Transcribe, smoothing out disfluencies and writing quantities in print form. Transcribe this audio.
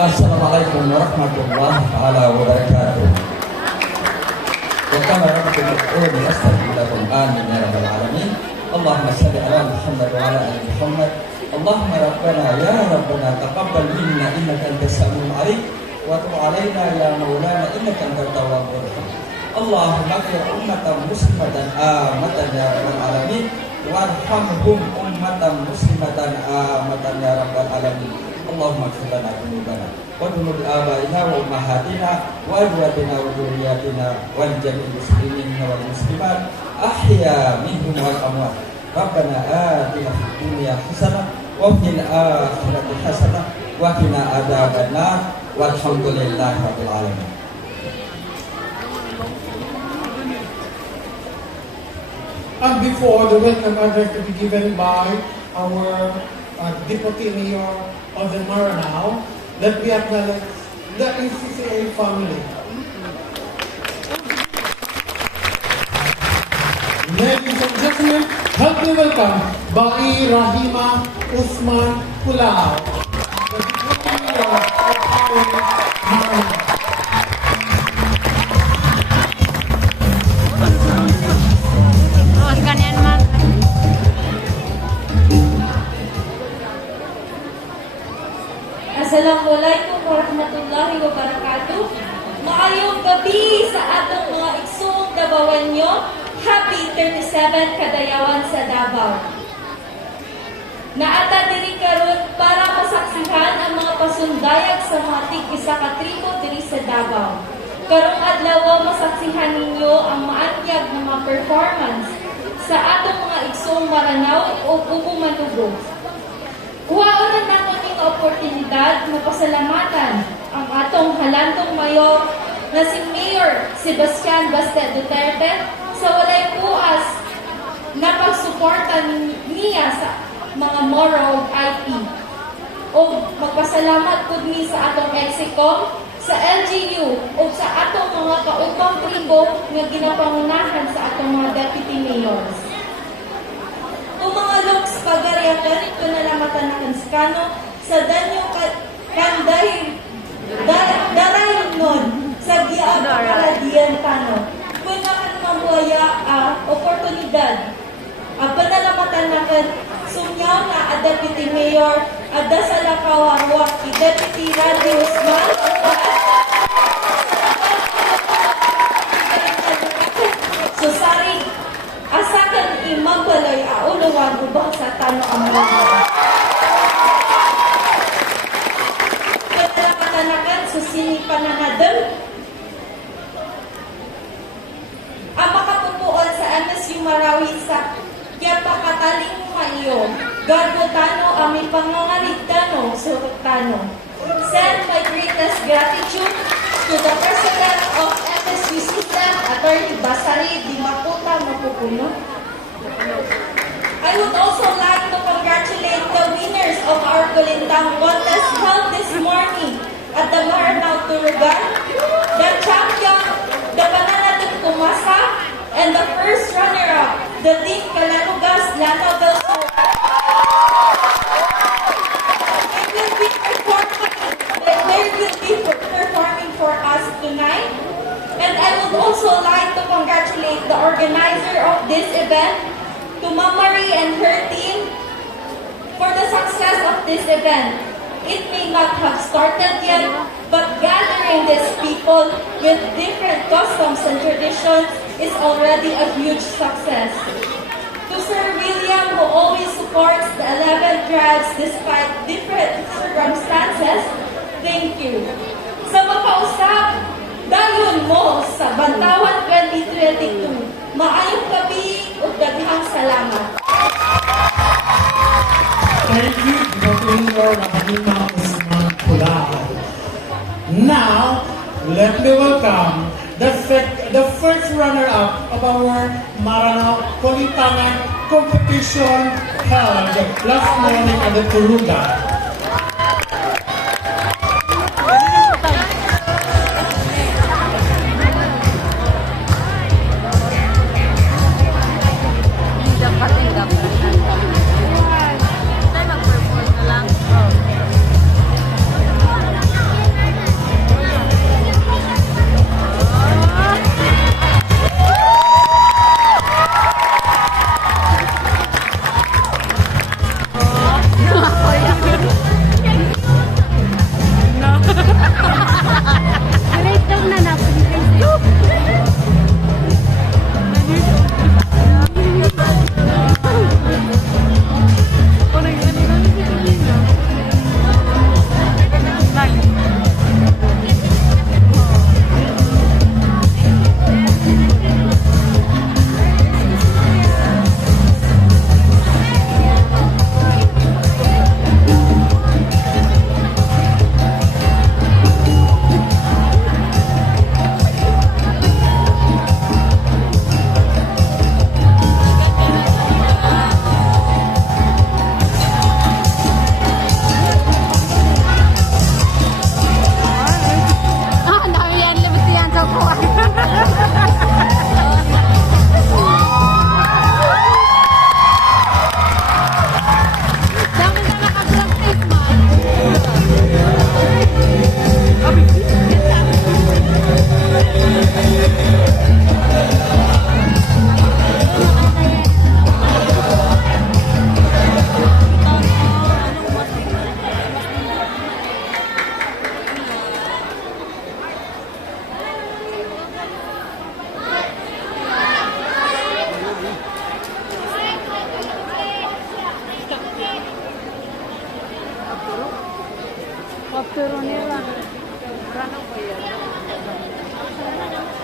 Assalamualaikum warahmatullahi taala wabarakatuh. وكما ربكم الأول أستغفر لكم آمين يا رب العالمين. اللهم صل على محمد وعلى آل محمد. اللهم ربنا يا ربنا تقبل منا إنك أنت السميع العليم وتب علينا يا مولانا إنك أنت التواب الرحيم. اللهم اغفر أمة مسلمة آمة يا رب العالمين وارحمهم أمة مسلمة آمة يا رب العالمين. اللهم اغفر لنا ذنوبنا وذنوب آبائنا وأمهاتنا وأزواجنا وذرياتنا ولجميع المسلمين والمسلمات أحياء منهم والأموات. ربنا آتنا في الدنيا حسنة وفي الآخرة حسنة وقنا عذاب النار والحمد لله رب العالمين. And before the welcome address to be given by our Deputy Mayor of the Maranao, let me acknowledge the NCCA family. Ladies and gentlemen, help me welcome Bai Rahima Usman Pulao, the Deputy Mayor of our Maranao. Assalamualaikum warahmatullahi wabarakatuh. Maayong gabi sa atong mga igsoong Davaoenyo. Happy 37 Kadayawan sa Davao. Naata diri karon para masaksihan ang mga pasundayag sa mga tig-isa ka tribo diri sa Davao. Karong adlaw masaksihan ninyo ang maanyag na mga performance sa atong mga igsoong Maranao o Ugong Manugo. Kuhaon na nato ning oportunidad na pasalamatan ang atong halandong mayor na si Mayor Sebastian Baste Duterte sa walay puas na pagsuporta niya sa mga moro IP. O magpasalamat pud mi sa atong Exicom, sa LGU o sa atong mga kaupang tribo nga ginapangunahan sa atong mga deputy mayors. Kung mga looks pagaryakan ito na lamatan na kanskano sa danyo kandahin darayon nun sa giya pakaladiyan tano. Kung mabuhaya oportunidad panalamatan na kan sumyaw na a deputy mayor ada sa lakawarwak ki Deputy Randy Usman so sari asakan imambalay uluwan ubang sa tano amang panalamatan sa sinipananadal ang makapupuan sa MSU Marawi sa kaya pakataling mayo gagotano ami pangangaligtano surutano. Send my greatest gratitude to the President of MSU System, Attorney Basari Dimaputa Mapupuno. I would also like to congratulate the winners of our Kulintang contest held this morning at the Maranao Turugan, the champion, the Pananatut Kumasa, and the first runner-up, the Team Calanugas Lanao del Sur. They will be performing for us tonight. And I would also like to congratulate the organizer of this event, to Mamari and her team, for the success of this event. It may not have started yet, but gathering these people with different customs and traditions is already a huge success. To Sir William, who always supports the 11 tribes despite different circumstances, thank you. Sa makausap, dayon mo sa Bantawan 2022. Maayong gabi ug daghang salamat. Thank you, Deputy Mayor Rahima Usman Pulao. Now, let me welcome the first runner-up of our Maranao Kulintangan competition held last morning at the Turugan. After nila, rano ba yan?